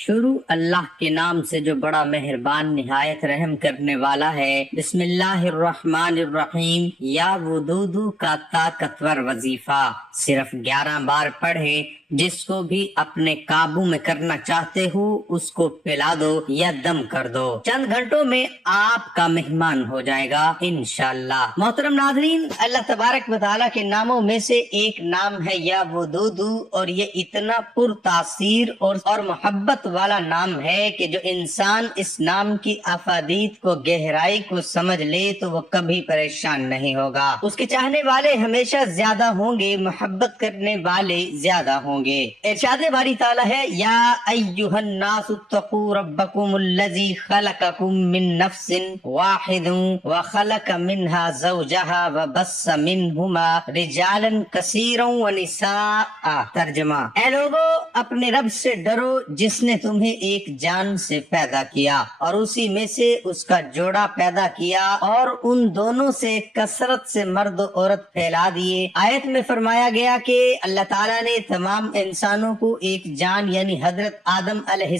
شروع اللہ کے نام سے جو بڑا مہربان نہایت رحم کرنے والا ہے۔ بسم اللہ الرحمن الرحیم۔ یا ودودو کا طاقتور وظیفہ صرف 11 بار پڑھے۔ جس کو بھی اپنے قابو میں کرنا چاہتے ہو اس کو پلا دو یا دم کر دو، چند گھنٹوں میں آپ کا مہمان ہو جائے گا انشاءاللہ۔ محترم ناظرین، اللہ تبارک و تعالیٰ کے ناموں میں سے ایک نام ہے یا ودودو، اور یہ اتنا پر تاثیر اور محبت والا نام ہے کہ جو انسان اس نام کی افادیت کو گہرائی کو سمجھ لے تو وہ کبھی پریشان نہیں ہوگا۔ اس کے چاہنے والے ہمیشہ زیادہ ہوں گے، محبت کرنے والے زیادہ ہوں گے۔ ارشاد باری تعالیٰ ہے یا ایھا الناس اتقوا ربکم الذی خلقکم من نفس واحد وخلق منها زوجها وبث منہما رجالا کثیرا ونساء۔ ترجمہ: اے لوگو، اپنے رب سے ڈرو جس نے تمہیں ایک جان سے پیدا کیا اور اسی میں سے اس کا جوڑا پیدا کیا اور ان دونوں سے کثرت سے مرد و عورت پھیلا دیے۔ آیت میں فرمایا گیا کہ اللہ تعالیٰ نے تمام انسانوں کو ایک جان یعنی حضرت آدم علیہ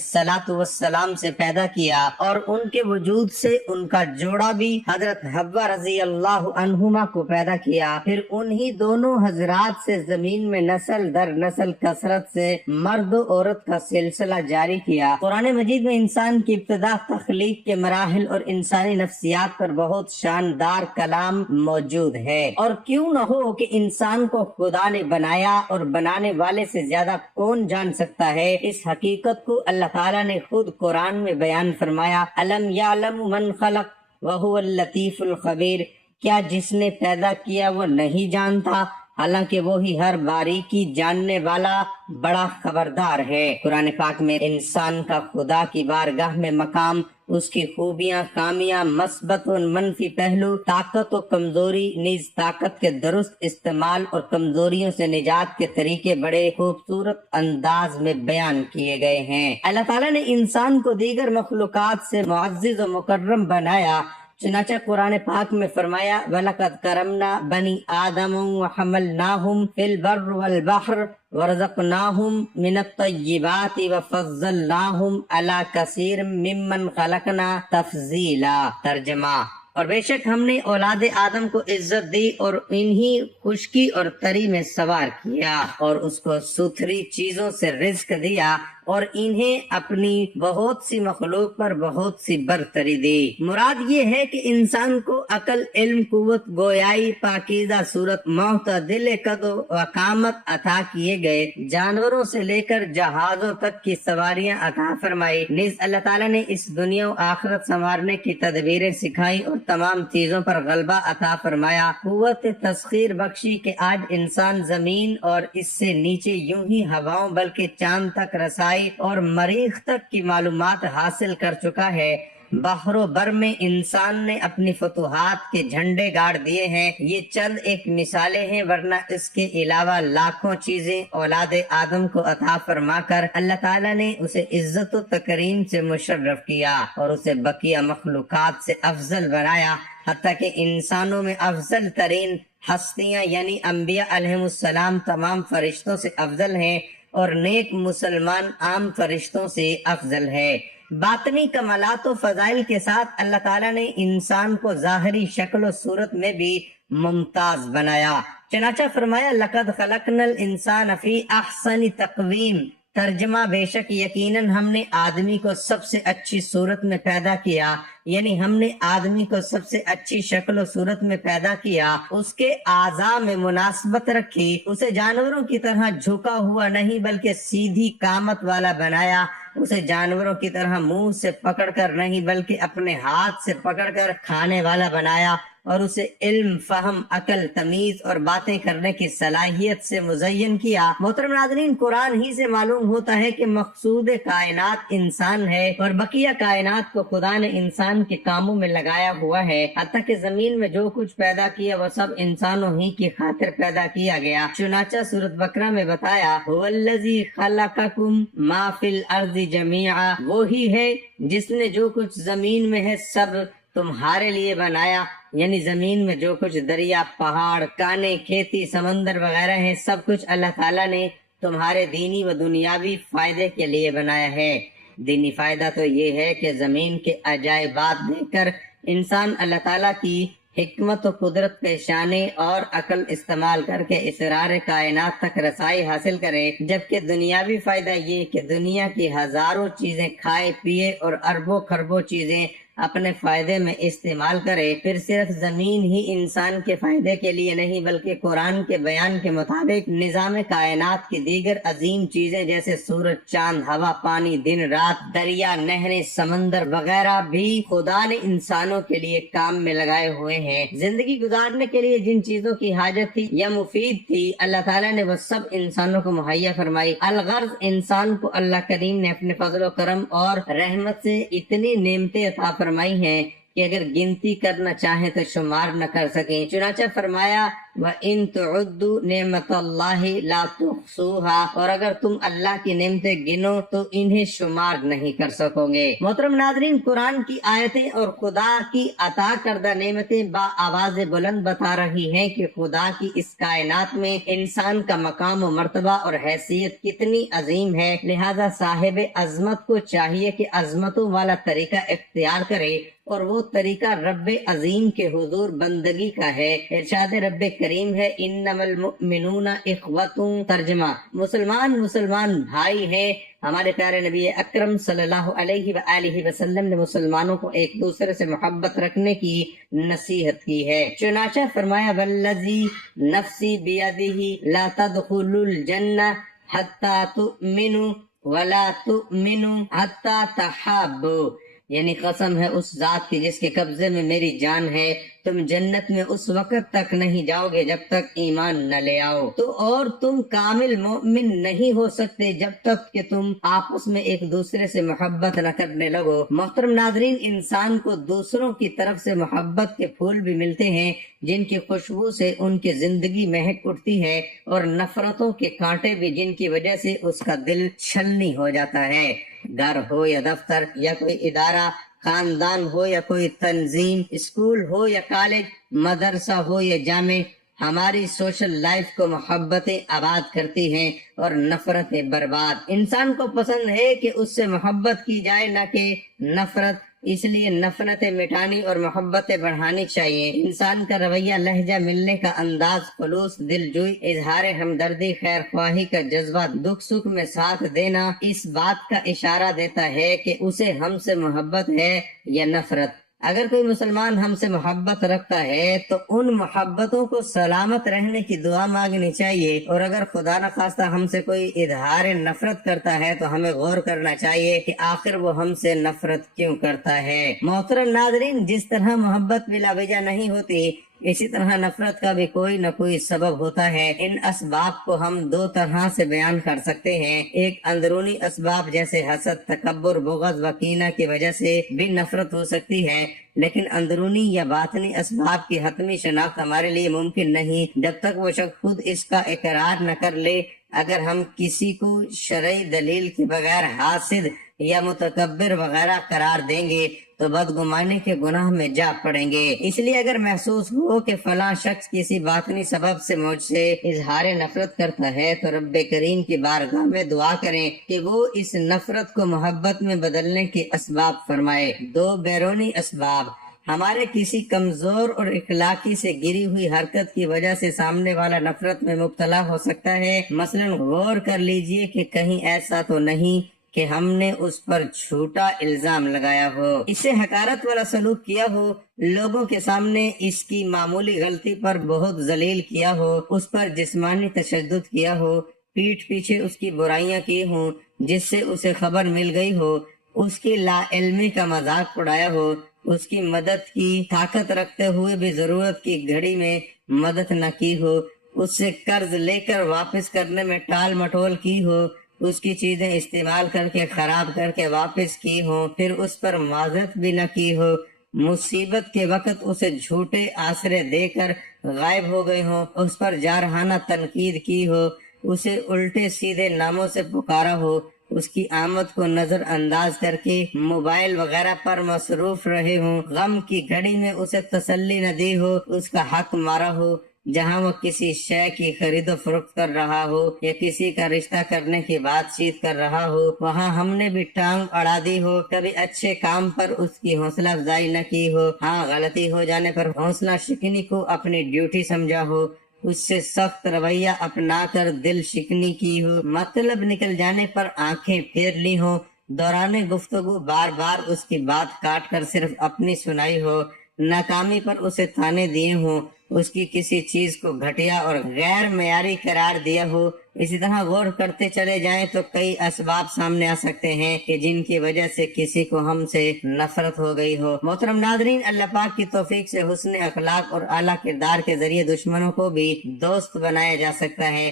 السلام سے پیدا کیا، اور ان کے وجود سے ان کا جوڑا بھی حضرت حوا رضی اللہ عنہما کو پیدا کیا۔ پھر انہی دونوں حضرات سے زمین میں نسل در نسل کثرت سے مرد و عورت کا سلسلہ جاری کیا۔ قرآن مجید میں انسان کی ابتدا، تخلیق کے مراحل اور انسانی نفسیات پر بہت شاندار کلام موجود ہے، اور کیوں نہ ہو کہ انسان کو خدا نے بنایا اور بنانے والے سے زیادہ کون جان سکتا ہے۔ اس حقیقت کو اللہ تعالیٰ نے خود قرآن میں بیان فرمایا، الم یعلم من خلق وہو اللطیف الخبیر، کیا جس نے پیدا کیا وہ نہیں جانتا، حالانکہ وہی ہر باریکی جاننے والا بڑا خبردار ہے۔ قرآن پاک میں انسان کا خدا کی بارگاہ میں مقام، اس کی خوبیاں، خامیاں، مثبت و منفی پہلو، طاقت و کمزوری، نیز طاقت کے درست استعمال اور کمزوریوں سے نجات کے طریقے بڑے خوبصورت انداز میں بیان کیے گئے ہیں۔ اللہ تعالیٰ نے انسان کو دیگر مخلوقات سے معزز و مکرم بنایا، چنانچہ قرآن پاک میں فرمایا وَلَقَدْ كَرَمْنَا بَنِي آدَمَ وَحَمَلْنَاهُمْ فِي الْبَرِّ وَالْبَحْرِ وَرَزَقْنَاهُمْ مِنَ الطَّيِّبَاتِ وَفَضَّلْنَاهُمْ عَلَى كَثِيرٍ مِّمَّنْ خَلَقْنَا تَفْضِيلًا۔ ترجمہ: اور بے شک ہم نے اولاد آدم کو عزت دی اور انہی خشکی اور تری میں سوار کیا، اور اس کو ستھری چیزوں سے رزق دیا، اور انہیں اپنی بہت سی مخلوق پر بہت سی برتری دی۔ مراد یہ ہے کہ انسان کو عقل، علم، قوت، گویائی، پاکیزہ صورت، معتدل قد و قامت عطا کیے گئے، جانوروں سے لے کر جہازوں تک کی سواریاں عطا فرمائی، نیز اللہ تعالیٰ نے اس دنیا و آخرت سنوارنے کی تدبیریں سکھائی اور تمام چیزوں پر غلبہ عطا فرمایا، قوت تسخیر بخشی کہ آج انسان زمین اور اس سے نیچے یوں ہی ہواؤں بلکہ چاند تک رسائی اور مریخ تک کی معلومات حاصل کر چکا ہے۔ بحر و بر میں انسان نے اپنی فتوحات کے جھنڈے گاڑ دیے ہیں۔ یہ چند ایک مثالیں ہیں، ورنہ اس کے علاوہ لاکھوں چیزیں اولاد آدم کو عطا فرما کر اللہ تعالیٰ نے اسے عزت و تکریم سے مشرف کیا اور اسے بقیہ مخلوقات سے افضل بنایا، حتیٰ کہ انسانوں میں افضل ترین ہستیاں یعنی انبیاء علیہم السلام تمام فرشتوں سے افضل ہیں، اور نیک مسلمان عام فرشتوں سے افضل ہے۔ باطنی کمالات و فضائل کے ساتھ اللہ تعالیٰ نے انسان کو ظاہری شکل و صورت میں بھی ممتاز بنایا، چنانچہ فرمایا لَقَدْ خَلَقْنَا الْإِنسَانَ فِي أَحْسَنِ تَقْوِيمٍ۔ ترجمہ: بے شک یقیناً ہم نے آدمی کو سب سے اچھی صورت میں پیدا کیا، یعنی ہم نے آدمی کو سب سے اچھی شکل و صورت میں پیدا کیا، اس کے اعضاء میں مناسبت رکھی، اسے جانوروں کی طرح جھکا ہوا نہیں بلکہ سیدھی قامت والا بنایا، اسے جانوروں کی طرح منہ سے پکڑ کر نہیں بلکہ اپنے ہاتھ سے پکڑ کر کھانے والا بنایا، اور اسے علم، فہم، عقل، تمیز اور باتیں کرنے کی صلاحیت سے مزین کیا۔ محترم ناظرین، قرآن ہی سے معلوم ہوتا ہے کہ مقصود کائنات انسان ہے، اور بقیہ کائنات کو خدا نے انسان کے کاموں میں لگایا ہوا ہے، حتیٰ کہ زمین میں جو کچھ پیدا کیا وہ سب انسانوں ہی کی خاطر پیدا کیا گیا۔ چنانچہ سورۃ بقرہ میں بتایا هو الذی خلقکم ما فی الارض جمیعا، وہی ہے جس نے جو کچھ زمین میں ہے سب تمہارے لیے بنایا، یعنی زمین میں جو کچھ دریا، پہاڑ، کانے، کھیتی، سمندر وغیرہ ہیں، سب کچھ اللہ تعالیٰ نے تمہارے دینی و دنیاوی فائدے کے لیے بنایا ہے۔ دینی فائدہ تو یہ ہے کہ زمین کے عجائبات دیکھ کر انسان اللہ تعالیٰ کی حکمت و قدرت کے شانے اور عقل استعمال کر کے اسرار کائنات تک رسائی حاصل کرے، جبکہ دنیاوی فائدہ یہ کہ دنیا کی ہزاروں چیزیں کھائے پیے اور اربوں خربوں چیزیں اپنے فائدے میں استعمال کرے، پھر صرف زمین ہی انسان کے فائدے کے لیے نہیں بلکہ قرآن کے بیان کے مطابق نظام کائنات کی دیگر عظیم چیزیں جیسے سورج، چاند، ہوا، پانی، دن رات، دریا، نہریں، سمندر وغیرہ بھی خدا نے انسانوں کے لیے کام میں لگائے ہوئے ہیں۔ زندگی گزارنے کے لیے جن چیزوں کی حاجت تھی یا مفید تھی اللہ تعالیٰ نے وہ سب انسانوں کو مہیا فرمائی۔ الغرض انسان کو اللہ کریم نے اپنے فضل و کرم اور رحمت سے اتنی نعمتیں عطا فرمائی ہیں کہ اگر گنتی کرنا چاہیں تو شمار نہ کر سکیں۔ چنانچہ فرمایا وَإِن تُعُدُّوا نِعْمَتَ اللَّهِ لَا تُحْصُوهَا، اور اگر تم اللہ کی نعمتیں گنو تو انہیں شمار نہیں کر سکو گے۔ محترم ناظرین، قرآن کی آیتیں اور خدا کی عطا کردہ نعمتیں با آواز بلند بتا رہی ہیں کہ خدا کی اس کائنات میں انسان کا مقام و مرتبہ اور حیثیت کتنی عظیم ہے، لہذا صاحب عظمت کو چاہیے کہ عظمتوں والا طریقہ اختیار کرے، اور وہ طریقہ رب عظیم کے حضور بندگی کا ہے۔ ارشاد رب کریم ہے انما المؤمنون اخوۃ، ترجمہ مسلمان بھائی ہیں۔ ہمارے پیارے نبی اکرم صلی اللہ علیہ وآلہ وسلم نے مسلمانوں کو ایک دوسرے سے محبت رکھنے کی نصیحت کی ہے۔ چنانچہ فرمایا والذی نفسی بیدہ لا تدخلوا الجنہ حتی تؤمنوا ولا تؤمنوا حتی تحابوا، یعنی قسم ہے اس ذات کی جس کے قبضے میں میری جان ہے، تم جنت میں اس وقت تک نہیں جاؤ گے جب تک ایمان نہ لے آؤ، تو اور تم کامل مومن نہیں ہو سکتے جب تک کہ تم آپس میں ایک دوسرے سے محبت نہ کرنے لگو۔ محترم ناظرین، انسان کو دوسروں کی طرف سے محبت کے پھول بھی ملتے ہیں جن کی خوشبو سے ان کی زندگی مہک اٹھتی ہے، اور نفرتوں کے کانٹے بھی جن کی وجہ سے اس کا دل چھلنی ہو جاتا ہے۔ گھر ہو یا دفتر یا کوئی ادارہ، خاندان ہو یا کوئی تنظیم، اسکول ہو یا کالج، مدرسہ ہو یا جامع، ہماری سوشل لائف کو محبتیں آباد کرتی ہیں اور نفرتیں برباد۔ انسان کو پسند ہے کہ اس سے محبت کی جائے نہ کہ نفرت، اس لیے نفرتیں مٹانی اور محبتیں بڑھانی چاہیے۔ انسان کا رویہ، لہجہ، ملنے کا انداز، خلوص، دل جوئی، اظہار ہمدردی، خیر خواہی کا جذبہ، دکھ سکھ میں ساتھ دینا اس بات کا اشارہ دیتا ہے کہ اسے ہم سے محبت ہے یا نفرت۔ اگر کوئی مسلمان ہم سے محبت رکھتا ہے تو ان محبتوں کو سلامت رہنے کی دعا مانگنی چاہیے، اور اگر خدا نخواستہ ہم سے کوئی اظہار نفرت کرتا ہے تو ہمیں غور کرنا چاہیے کہ آخر وہ ہم سے نفرت کیوں کرتا ہے۔ محترم ناظرین، جس طرح محبت بلا وجہ نہیں ہوتی، اسی طرح نفرت کا بھی کوئی نہ کوئی سبب ہوتا ہے۔ ان اسباب کو ہم دو طرح سے بیان کر سکتے ہیں۔ ایک اندرونی اسباب جیسے حسد، تکبر، بغض و کینہ کی وجہ سے بھی نفرت ہو سکتی ہے، لیکن اندرونی یا باطنی اسباب کی حتمی شناخت ہمارے لیے ممکن نہیں جب تک وہ شخص خود اس کا اقرار نہ کر لے۔ اگر ہم کسی کو شرعی دلیل کے بغیر حاسد یا متکبر وغیرہ قرار دیں گے تو بدگمانی کے گناہ میں جا پڑیں گے۔ اس لیے اگر محسوس ہو کہ فلاں شخص کسی باطنی سبب سے مجھ سے اظہار نفرت کرتا ہے تو رب کریم کی بارگاہ میں دعا کریں کہ وہ اس نفرت کو محبت میں بدلنے کے اسباب فرمائے۔ دو بیرونی اسباب، ہمارے کسی کمزور اور اخلاقی سے گری ہوئی حرکت کی وجہ سے سامنے والا نفرت میں مبتلا ہو سکتا ہے۔ مثلا غور کر لیجئے کہ کہیں ایسا تو نہیں کہ ہم نے اس پر جھوٹا الزام لگایا ہو، اس سے حقارت والا سلوک کیا ہو، لوگوں کے سامنے اس کی معمولی غلطی پر بہت ذلیل کیا ہو، اس پر جسمانی تشدد کیا ہو، پیٹھ پیچھے اس کی برائیاں کی ہوں جس سے اسے خبر مل گئی ہو، اس کی لا علمی کا مذاق اڑایا ہو، اس کی مدد کی طاقت رکھتے ہوئے بھی ضرورت کی گھڑی میں مدد نہ کی ہو، اس سے قرض لے کر واپس کرنے میں ٹال مٹول کی ہو، اس کی چیزیں استعمال کر کے خراب کر کے واپس کی ہوں، پھر اس پر معذرت بھی نہ کی ہو، مصیبت کے وقت اسے جھوٹے آسرے دے کر غائب ہو گئے ہوں، اس پر جارحانہ تنقید کی ہو، اسے الٹے سیدھے ناموں سے پکارا ہو، اس کی آمد کو نظر انداز کر کے موبائل وغیرہ پر مصروف رہے ہوں، غم کی گھڑی میں اسے تسلی نہ دی ہو، اس کا حق مارا ہو، جہاں وہ کسی شے کی خرید و فروخت کر رہا ہو یا کسی کا رشتہ کرنے کی بات چیت کر رہا ہو، وہاں ہم نے بھی ٹانگ اڑا دی ہو، کبھی اچھے کام پر اس کی حوصلہ افزائی نہ کی ہو، ہاں غلطی ہو جانے پر حوصلہ شکنی کو اپنی ڈیوٹی سمجھا ہو، اس سے سخت رویہ اپنا کر دل شکنی کی ہو، مطلب نکل جانے پر آنکھیں پھیر لی ہو، دوران گفتگو بار بار اس کی بات کاٹ کر صرف اپنی سنائی ہو، ناکامی پر اسے تانے دیے ہوں، اس کی کسی چیز کو گھٹیا اور غیر معیاری قرار دیا ہو۔ اسی طرح غور کرتے چلے جائیں تو کئی اسباب سامنے آ سکتے ہیں کہ جن کی وجہ سے کسی کو ہم سے نفرت ہو گئی ہو۔ محترم ناظرین، اللہ پاک کی توفیق سے حسن اخلاق اور اعلیٰ کردار کے ذریعے دشمنوں کو بھی دوست بنایا جا سکتا ہے۔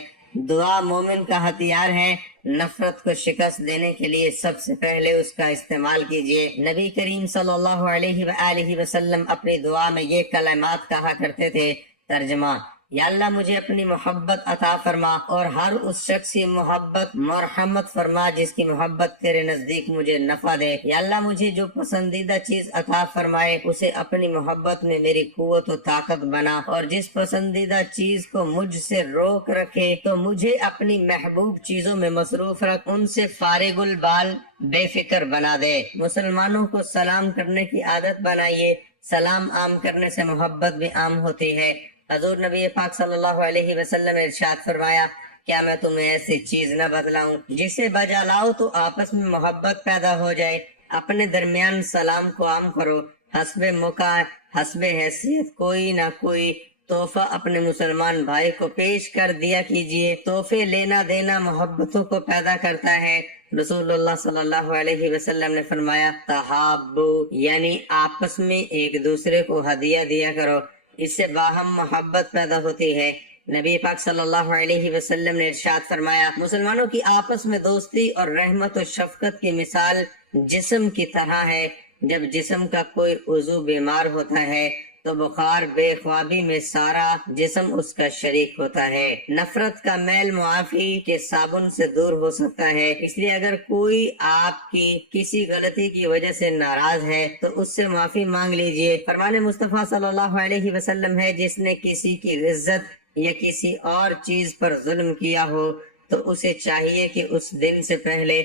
دعا مومن کا ہتھیار ہے۔ نفرت کو شکست دینے کے لیے سب سے پہلے اس کا استعمال کیجیے۔ نبی کریم صلی اللہ علیہ وآلہ وسلم اپنی دعا میں یہ کلمات کہا کرتے تھے۔ ترجمہ: یا اللہ مجھے اپنی محبت عطا فرما اور ہر اس شخص کی محبت مرحمت فرما جس کی محبت تیرے نزدیک مجھے نفع دے۔ یا اللہ مجھے جو پسندیدہ چیز عطا فرمائے اسے اپنی محبت میں میری قوت و طاقت بنا، اور جس پسندیدہ چیز کو مجھ سے روک رکھے تو مجھے اپنی محبوب چیزوں میں مصروف رکھ، ان سے فارغ البال بے فکر بنا دے۔ مسلمانوں کو سلام کرنے کی عادت بنائیے۔ سلام عام کرنے سے محبت بھی عام ہوتی ہے۔ حضور نبی پاک صلی اللہ علیہ وسلم نے ارشاد فرمایا، کیا میں تمہیں ایسی چیز نہ بتلاؤں جسے بجا لاؤ تو آپس میں محبت پیدا ہو جائے؟ اپنے درمیان سلام کو عام کرو۔ حسب موقع، حسب حیثیت کوئی نہ کوئی تحفہ اپنے مسلمان بھائی کو پیش کر دیا کیجیے۔ تحفے لینا دینا محبتوں کو پیدا کرتا ہے۔ رسول اللہ صلی اللہ علیہ وسلم نے فرمایا، تحابو، یعنی آپس میں ایک دوسرے کو ہدیہ دیا کرو، اس سے باہم محبت پیدا ہوتی ہے۔ نبی پاک صلی اللہ علیہ وسلم نے ارشاد فرمایا، مسلمانوں کی آپس میں دوستی اور رحمت و شفقت کی مثال جسم کی طرح ہے۔ جب جسم کا کوئی عضو بیمار ہوتا ہے تو بخار بے خوابی میں سارا جسم اس کا شریک ہوتا ہے۔ نفرت کا میل معافی کے صابن سے دور ہو سکتا ہے، اس لیے اگر کوئی آپ کی کسی غلطی کی وجہ سے ناراض ہے تو اس سے معافی مانگ لیجئے۔ فرمان مصطفیٰ صلی اللہ علیہ وسلم ہے، جس نے کسی کی عزت یا کسی اور چیز پر ظلم کیا ہو تو اسے چاہیے کہ اس دن سے پہلے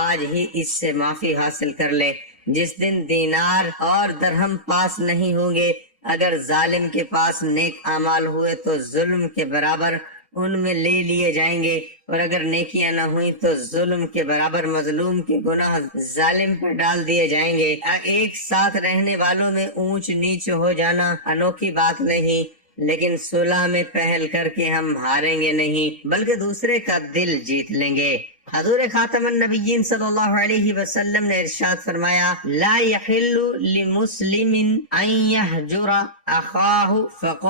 آج ہی اس سے معافی حاصل کر لے۔ جس دن دینار اور درہم پاس نہیں ہوں گے، اگر ظالم کے پاس نیک اعمال ہوئے تو ظلم کے برابر ان میں لے لیے جائیں گے، اور اگر نیکیاں نہ ہوئی تو ظلم کے برابر مظلوم کے گناہ ظالم پر ڈال دیے جائیں گے۔ ایک ساتھ رہنے والوں میں اونچ نیچ ہو جانا انوکھی بات نہیں، لیکن صلح میں پہل کر کے ہم ہاریں گے نہیں بلکہ دوسرے کا دل جیت لیں گے۔ حضور خاتم النبیین صلی اللہ علیہ وسلم نے ارشاد فرمایا، لا يحل لمسلم ان يهجر اخاه فوق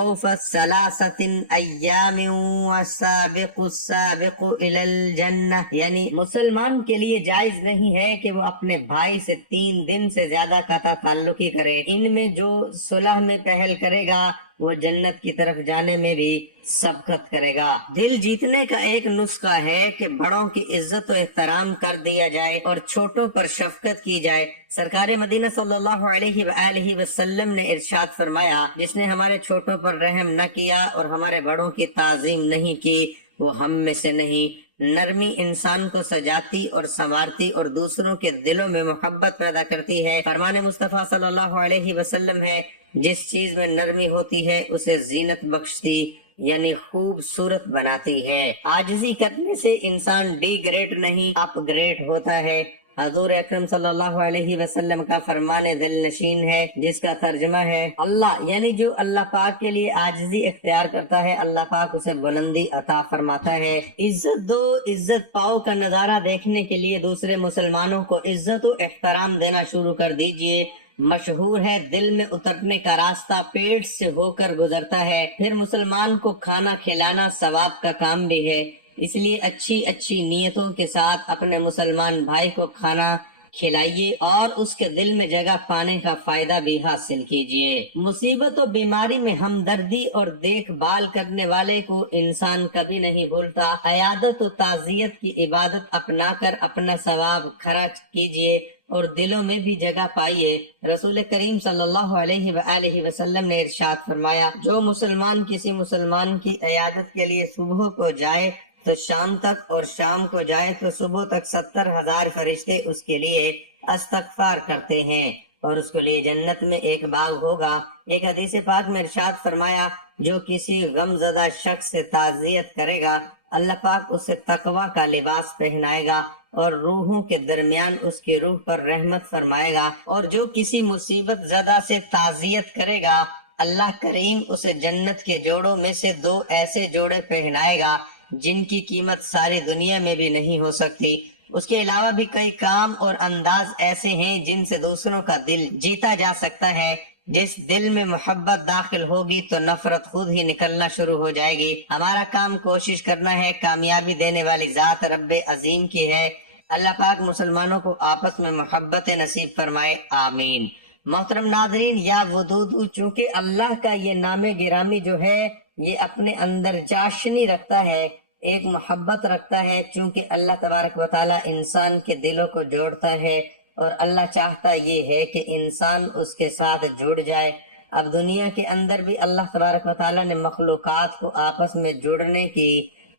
3 ایام والسابق السابق الى الجنہ، یعنی مسلمان کے لیے جائز نہیں ہے کہ وہ اپنے بھائی سے 3 دن سے زیادہ قطع تعلقی کرے۔ ان میں جو صلح میں پہل کرے گا وہ جنت کی طرف جانے میں بھی سبقت کرے گا۔ دل جیتنے کا ایک نسخہ ہے کہ بڑوں کی عزت و احترام کر دیا جائے اور چھوٹوں پر شفقت کی جائے۔ سرکار مدینہ صلی اللہ علیہ وآلہ وسلم نے ارشاد فرمایا، جس نے ہمارے چھوٹوں پر رحم نہ کیا اور ہمارے بڑوں کی تعظیم نہیں کی وہ ہم میں سے نہیں۔ نرمی انسان کو سجاتی اور سنوارتی اور دوسروں کے دلوں میں محبت پیدا کرتی ہے۔ فرمان مصطفیٰ صلی اللہ علیہ وسلم ہے، جس چیز میں نرمی ہوتی ہے اسے زینت بخشتی یعنی خوبصورت بناتی ہے۔ عاجزی کرنے سے انسان ڈی گریڈ نہیں اپ گریڈ ہوتا ہے۔ حضور اکرم صلی اللہ علیہ وسلم کا فرمان دل نشین ہے، جس کا ترجمہ ہے، اللہ یعنی جو اللہ پاک کے لیے عاجزی اختیار کرتا ہے اللہ پاک اسے بلندی عطا فرماتا ہے۔ عزت دو عزت پاؤ کا نظارہ دیکھنے کے لیے دوسرے مسلمانوں کو عزت و احترام دینا شروع کر دیجئے۔ مشہور ہے، دل میں اترنے کا راستہ پیٹ سے ہو کر گزرتا ہے، پھر مسلمان کو کھانا کھلانا ثواب کا کام بھی ہے۔ اس لیے اچھی نیتوں کے ساتھ اپنے مسلمان بھائی کو کھانا کھلائیے اور اس کے دل میں جگہ پانے کا فائدہ بھی حاصل کیجیے۔ مصیبت و بیماری میں ہمدردی اور دیکھ بھال کرنے والے کو انسان کبھی نہیں بھولتا۔ عیادت و تعزیت کی عبادت اپنا کر اپنا ثواب خرچ کیجیے اور دلوں میں بھی جگہ پائیے۔ رسول کریم صلی اللہ علیہ وآلہ وسلم نے ارشاد فرمایا، جو مسلمان کسی مسلمان کی عیادت کے لیے صبح کو جائے تو شام تک، اور شام کو جائے تو صبح تک 70,000 فرشتے اس کے لیے استغفار کرتے ہیں اور اس کے لیے جنت میں ایک باغ ہوگا۔ ایک حدیث پاک میں ارشاد فرمایا، جو کسی غم زدہ شخص سے تعزیت کرے گا اللہ پاک اسے تقوی کا لباس پہنائے گا اور روحوں کے درمیان اس کی روح پر رحمت فرمائے گا، اور جو کسی مصیبت زدہ سے تعزیت کرے گا اللہ کریم اسے جنت کے جوڑوں میں سے 2 ایسے جوڑے پہنائے گا جن کی قیمت ساری دنیا میں بھی نہیں ہو سکتی۔ اس کے علاوہ بھی کئی کام اور انداز ایسے ہیں جن سے دوسروں کا دل جیتا جا سکتا ہے۔ جس دل میں محبت داخل ہوگی تو نفرت خود ہی نکلنا شروع ہو جائے گی۔ ہمارا کام کوشش کرنا ہے، کامیابی دینے والی ذات رب عظیم کی ہے۔ اللہ پاک مسلمانوں کو آپس میں محبت نصیب فرمائے، آمین۔ محترم ناظرین، یا ودودو، چونکہ اللہ کا یہ نام گرامی جو ہے یہ اپنے اندر چاشنی رکھتا ہے، ایک محبت رکھتا ہے، چونکہ اللہ تبارک و تعالی انسان کے دلوں کو جوڑتا ہے اور اللہ چاہتا یہ ہے کہ انسان اس کے ساتھ جڑ جائے۔ اب دنیا کے اندر بھی اللہ تبارک و تعالی نے مخلوقات کو آپس میں جڑنے کی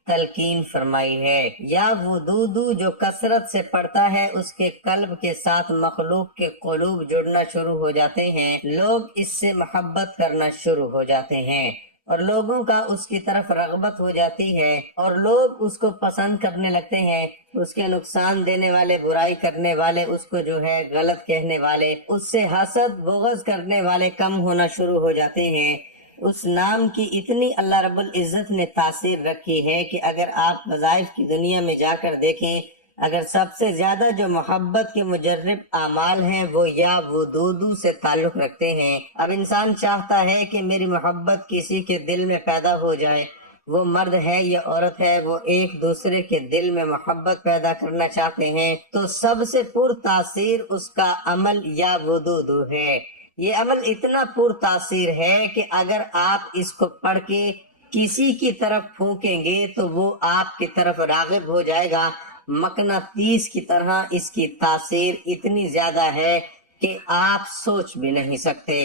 تلقین فرمائی ہے۔ یا ودودو، جو کثرت سے پڑھتا ہے اس کے قلب کے ساتھ مخلوق کے قلوب جڑنا شروع ہو جاتے ہیں، لوگ اس سے محبت کرنا شروع ہو جاتے ہیں اور لوگوں کا اس کی طرف رغبت ہو جاتی ہے اور لوگ اس کو پسند کرنے لگتے ہیں۔ اس کے نقصان دینے والے، برائی کرنے والے، اس کو جو ہے غلط کہنے والے، اس سے حسد بغض کرنے والے کم ہونا شروع ہو جاتے ہیں۔ اس نام کی اتنی اللہ رب العزت نے تاثیر رکھی ہے کہ اگر آپ وظائف کی دنیا میں جا کر دیکھیں، اگر سب سے زیادہ جو محبت کے مجرب اعمال ہیں وہ یا ودودو سے تعلق رکھتے ہیں۔ اب انسان چاہتا ہے کہ میری محبت کسی کے دل میں پیدا ہو جائے، وہ مرد ہے یا عورت ہے، وہ ایک دوسرے کے دل میں محبت پیدا کرنا چاہتے ہیں، تو سب سے پر تاثیر اس کا عمل یا ودودو ہے۔ یہ عمل اتنا پر تاثیر ہے کہ اگر آپ اس کو پڑھ کے کسی کی طرف پھونکیں گے تو وہ آپ کی طرف راغب ہو جائے گا۔ مقناطیس کی طرح اس کی تاثیر اتنی زیادہ ہے کہ آپ سوچ بھی نہیں سکتے۔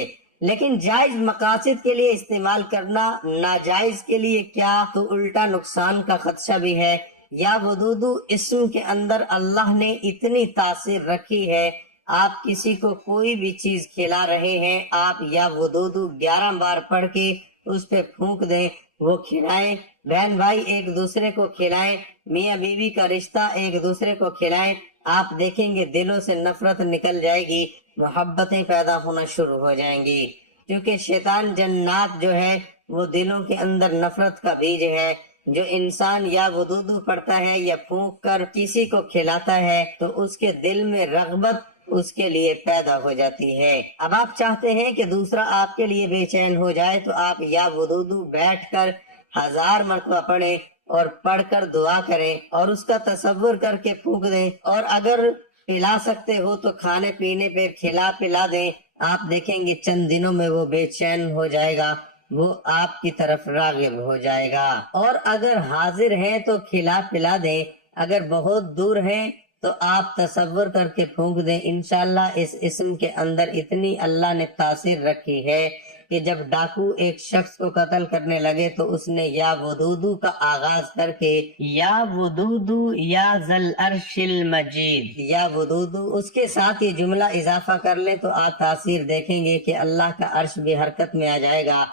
لیکن جائز مقاصد کے لیے استعمال کرنا، ناجائز کے لیے کیا تو الٹا نقصان کا خدشہ بھی ہے۔ یا ودودو اسم کے اندر اللہ نے اتنی تاثیر رکھی ہے، آپ کسی کو کوئی بھی چیز کھلا رہے ہیں، آپ یا ودودو 11 بار پڑھ کے اس پہ پھونک دیں، وہ کھلائیں۔ بہن بھائی ایک دوسرے کو کھلائیں، میاں بیوی کا رشتہ ایک دوسرے کو کھلائیں، آپ دیکھیں گے دلوں سے نفرت نکل جائے گی، محبتیں پیدا ہونا شروع ہو جائیں گی۔ کیونکہ شیطان جنات جو ہے وہ دلوں کے اندر نفرت کا بیج ہے۔ جو انسان یا ودودو پڑھتا ہے یا پھونک کر کسی کو کھلاتا ہے تو اس کے دل میں رغبت اس کے لیے پیدا ہو جاتی ہے۔ اب آپ چاہتے ہیں کہ دوسرا آپ کے لیے بے چین ہو جائے تو آپ یا ودودو بیٹھ کر 1000 مرتبہ پڑھیں اور پڑھ کر دعا کریں اور اس کا تصور کر کے پھونک دیں، اور اگر پلا سکتے ہو تو کھانے پینے پہ کھلا پلا دیں۔ آپ دیکھیں گے چند دنوں میں وہ بے چین ہو جائے گا، وہ آپ کی طرف راغب ہو جائے گا۔ اور اگر حاضر ہیں تو کھلا پلا دیں، اگر بہت دور ہیں تو آپ تصور کر کے پھونک دیں۔ انشاءاللہ اس اسم کے اندر اتنی اللہ نے تاثیر رکھی ہے کہ جب ڈاکو ایک شخص کو قتل کرنے لگے تو اس نے یا ودودو کا آغاز کر کے یا ودودو یا ذل عرش المجید، یا ودودو اس کے ساتھ یہ جملہ اضافہ کر لیں تو آپ تاثیر دیکھیں گے کہ اللہ کا عرش بھی حرکت میں آ جائے گا۔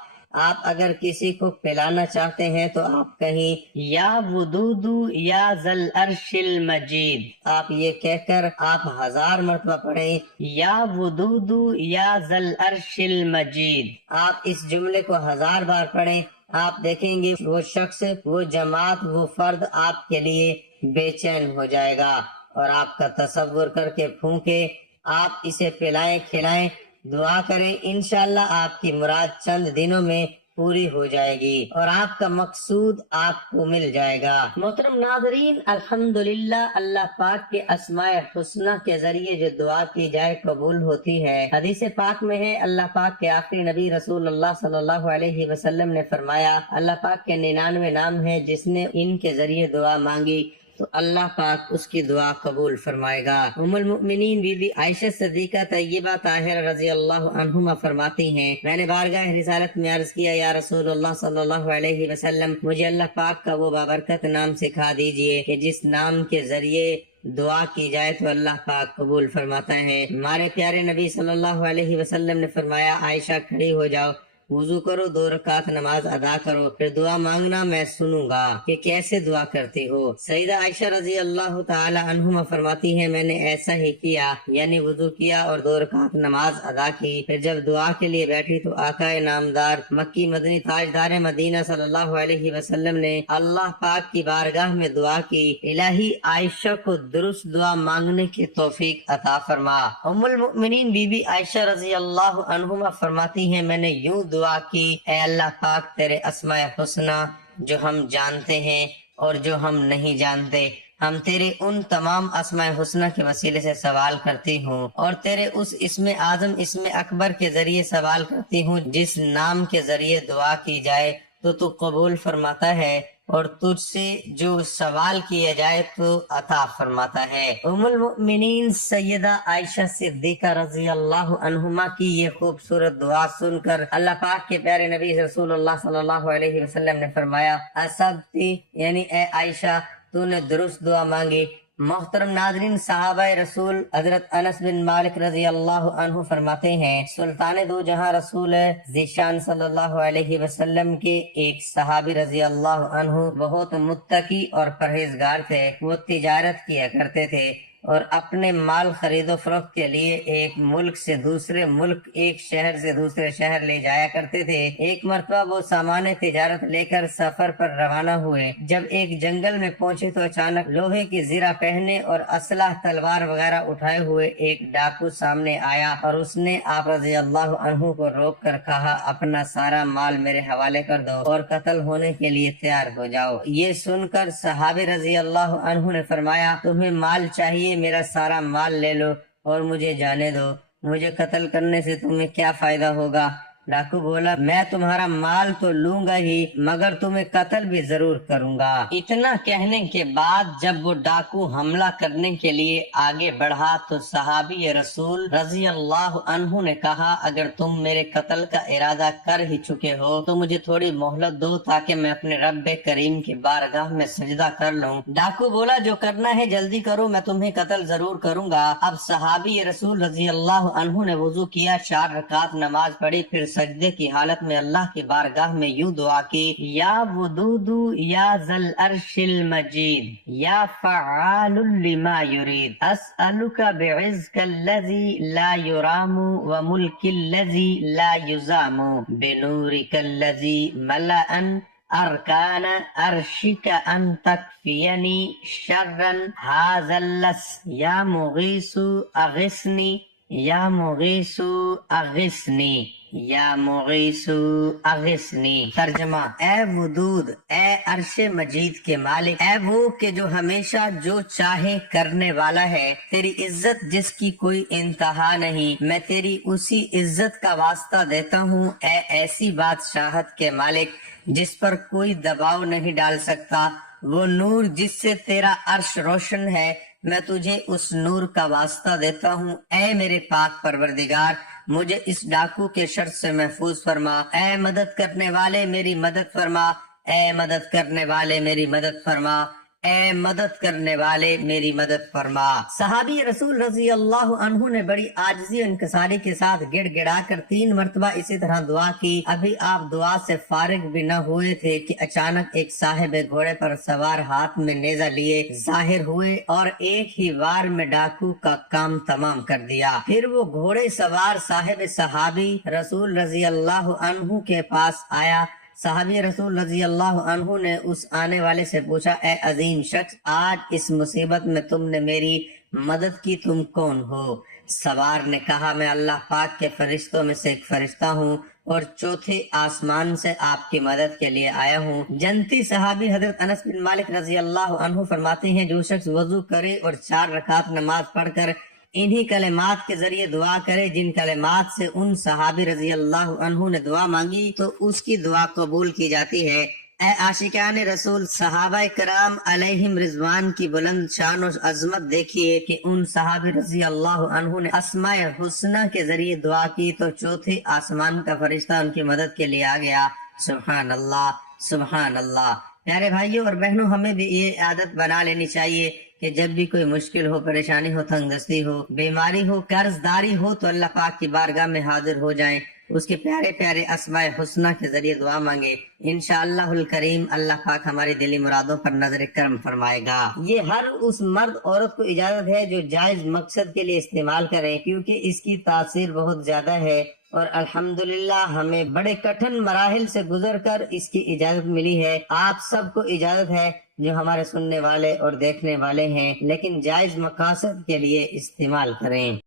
آپ اگر کسی کو پلانا چاہتے ہیں تو آپ کہیں یا ودودو یا ذل عرش المجید، آپ یہ کہہ کر آپ 1000 مرتبہ پڑھیں یا ودودو یا ذل عرش المجید۔ آپ اس جملے کو 1000 بار پڑھیں، آپ دیکھیں گے وہ شخص، وہ جماعت، وہ فرد آپ کے لیے بے چین ہو جائے گا، اور آپ کا تصور کر کے پھونکے، آپ اسے پلائیں کھلائیں، دعا کریں، انشاءاللہ آپ کی مراد چند دنوں میں پوری ہو جائے گی اور آپ کا مقصود آپ کو مل جائے گا۔ محترم ناظرین، الحمدللہ اللہ پاک کے اسماء حسنہ کے ذریعے جو دعا کی جائے قبول ہوتی ہے۔ حدیث پاک میں ہے، اللہ پاک کے آخری نبی رسول اللہ صلی اللہ علیہ وسلم نے فرمایا، اللہ پاک کے 99 نام ہیں، جس نے ان کے ذریعے دعا مانگی تو اللہ پاک اس کی دعا قبول فرمائے گا۔ ام المؤمنین بی بی عائشہ صدیقہ طیبہ طاہرہ رضی اللہ عنہما فرماتی ہیں، میں نے بارگاہ رسالت میں عرض کیا، یا رسول اللہ صلی اللہ علیہ وسلم، مجھے اللہ پاک کا وہ بابرکت نام سکھا دیجئے کہ جس نام کے ذریعے دعا کی جائے تو اللہ پاک قبول فرماتا ہے۔ ہمارے پیارے نبی صلی اللہ علیہ وسلم نے فرمایا، عائشہ کھڑی ہو جاؤ، وضو کرو، 2 رکعت نماز ادا کرو، پھر دعا مانگنا، میں سنوں گا کہ کیسے دعا کرتی ہو۔ سیدہ عائشہ رضی اللہ تعالی عنہما فرماتی ہیں، میں نے ایسا ہی کیا، یعنی وضو کیا اور 2 رکعت نماز ادا کی، پھر جب دعا کے لیے بیٹھی تو آقا نامدار مکی مدنی تاجدار مدینہ صلی اللہ علیہ وسلم نے اللہ پاک کی بارگاہ میں دعا کی، الہی عائشہ کو درست دعا مانگنے کی توفیق عطا فرما۔ ام المؤمنین بی بی عائشہ رضی اللہ عنہما فرماتی ہیں، میں نے یوں دعا کی، اے اللہ پاک، تیرے اسماء حسنہ جو ہم جانتے ہیں اور جو ہم نہیں جانتے، ہم تیرے ان تمام اسماء حسنہ کے وسیلے سے سوال کرتی ہوں اور تیرے اس اسم اعظم، اسم اکبر کے ذریعے سوال کرتی ہوں جس نام کے ذریعے دعا کی جائے تو قبول فرماتا ہے اور تجھ سے جو سوال کیا جائے تو عطا فرماتا ہے۔ ام المؤمنین سیدہ عائشہ صدیقہ رضی اللہ عنہما کی یہ خوبصورت دعا سن کر اللہ پاک کے پیارے نبی رسول اللہ صلی اللہ علیہ وسلم نے فرمایا، اصبتی، یعنی اے عائشہ تو نے درست دعا مانگی۔ محترم ناظرین، صحابہ رسول حضرت انس بن مالک رضی اللہ عنہ فرماتے ہیں، سلطان دو جہاں رسول ذیشان صلی اللہ علیہ وسلم کے ایک صحابی رضی اللہ عنہ بہت متقی اور پرہیزگار تھے۔ وہ تجارت کیا کرتے تھے اور اپنے مال خرید و فروخت کے لیے ایک ملک سے دوسرے ملک، ایک شہر سے دوسرے شہر لے جایا کرتے تھے۔ ایک مرتبہ وہ سامان تجارت لے کر سفر پر روانہ ہوئے۔ جب ایک جنگل میں پہنچے تو اچانک لوہے کی زرہ پہنے اور اسلحہ تلوار وغیرہ اٹھائے ہوئے ایک ڈاکو سامنے آیا اور اس نے آپ رضی اللہ عنہ کو روک کر کہا، اپنا سارا مال میرے حوالے کر دو اور قتل ہونے کے لیے تیار ہو جاؤ۔ یہ سن کر صحابی رضی اللہ عنہ نے فرمایا، تمہیں مال چاہیے، میرا سارا مال لے لو اور مجھے جانے دو، مجھے قتل کرنے سے تمہیں کیا فائدہ ہوگا؟ ڈاکو بولا، میں تمہارا مال تو لوں گا ہی مگر تمہیں قتل بھی ضرور کروں گا۔ اتنا کہنے کے بعد جب وہ ڈاکو حملہ کرنے کے لیے آگے بڑھا تو صحابی رسول رضی اللہ عنہ نے کہا، اگر تم میرے قتل کا ارادہ کر ہی چکے ہو تو مجھے تھوڑی مہلت دو تاکہ میں اپنے رب کریم کی بارگاہ میں سجدہ کر لوں۔ ڈاکو بولا، جو کرنا ہے جلدی کرو، میں تمہیں قتل ضرور کروں گا۔ اب صحابی رسول رضی اللہ عنہ نے وضو کیا، 4 رکعت نماز پڑھی، پھر سجدے کی حالت میں اللہ کی بارگاہ میں یوں دعا کی، یا ودود یا ذل عرش المجید یا فعال لما یرید، اسألک بعزک الذی لا یرام وملک الذی لا یزام بنورک الذی ملأ ارکان عرشک ان تکفینی شرا ھذا اللص یا مغیث اغثنی یا مغیث اغثنی یا مغیث اغثنی۔ ترجمہ، اے ودود، اے عرش مجید کے مالک، اے وہ کہ جو ہمیشہ جو چاہے کرنے والا ہے، تیری عزت جس کی کوئی انتہا نہیں، میں تیری اسی عزت کا واسطہ دیتا ہوں، اے ایسی بادشاہت کے مالک جس پر کوئی دباؤ نہیں ڈال سکتا، وہ نور جس سے تیرا عرش روشن ہے، میں تجھے اس نور کا واسطہ دیتا ہوں، اے میرے پاک پروردگار، مجھے اس ڈاکو کے شر سے محفوظ فرما، اے مدد کرنے والے میری مدد فرما، اے مدد کرنے والے میری مدد فرما، اے مدد کرنے والے میری مدد فرما۔ صحابی رسول رضی اللہ عنہ نے بڑی عاجزی و انکساری کے ساتھ گڑ گڑا کر 3 مرتبہ اسی طرح دعا کی۔ ابھی آپ دعا سے فارغ بھی نہ ہوئے تھے کہ اچانک ایک صاحب گھوڑے پر سوار ہاتھ میں نیزہ لیے ظاہر ہوئے اور ایک ہی وار میں ڈاکو کا کام تمام کر دیا۔ پھر وہ گھوڑے سوار صحابی رسول رضی اللہ عنہ کے پاس آیا۔ صحابی رسول رضی اللہ عنہ نے اس آنے والے سے پوچھا، اے عظیم شخص، آج اس مصیبت میں تم نے میری مدد کی، تم کون ہو؟ سوار نے کہا میں اللہ پاک کے فرشتوں میں سے ایک فرشتہ ہوں اور چوتھے آسمان سے آپ کی مدد کے لیے آیا ہوں۔ جنتی صحابی حضرت انس بن مالک رضی اللہ عنہ فرماتے ہیں جو شخص وضو کرے اور 4 رکعت نماز پڑھ کر انہی کلمات کے ذریعے دعا کرے جن کلمات سے ان صحابی رضی اللہ عنہ نے دعا مانگی تو اس کی دعا قبول کی جاتی ہے۔ اے عاشقان رسول، صحابہ کرام علیہم رضوان کی بلند شان و عظمت دیکھیے کہ ان صحابہ رضی اللہ عنہ نے اسماء حسنہ کے ذریعے دعا کی تو چوتھے آسمان کا فرشتہ ان کی مدد کے لیے آ گیا۔ سبحان اللہ، سبحان اللہ۔ پیارے بھائیوں اور بہنوں، ہمیں بھی یہ عادت بنا لینی چاہیے کہ جب بھی کوئی مشکل ہو، پریشانی ہو، تنگ دستی ہو، بیماری ہو، قرض داری ہو تو اللہ پاک کی بارگاہ میں حاضر ہو جائیں، اس کے پیارے پیارے اسماء حسنہ کے ذریعے دعا مانگے، انشاءاللہ الکریم اللہ پاک ہماری دلی مرادوں پر نظر کرم فرمائے گا۔ یہ ہر اس مرد عورت کو اجازت ہے جو جائز مقصد کے لیے استعمال کریں، کیونکہ اس کی تاثیر بہت زیادہ ہے اور الحمدللہ ہمیں بڑے کٹھن مراحل سے گزر کر اس کی اجازت ملی ہے۔ آپ سب کو اجازت ہے جو ہمارے سننے والے اور دیکھنے والے ہیں، لیکن جائز مقاصد کے لیے استعمال کریں۔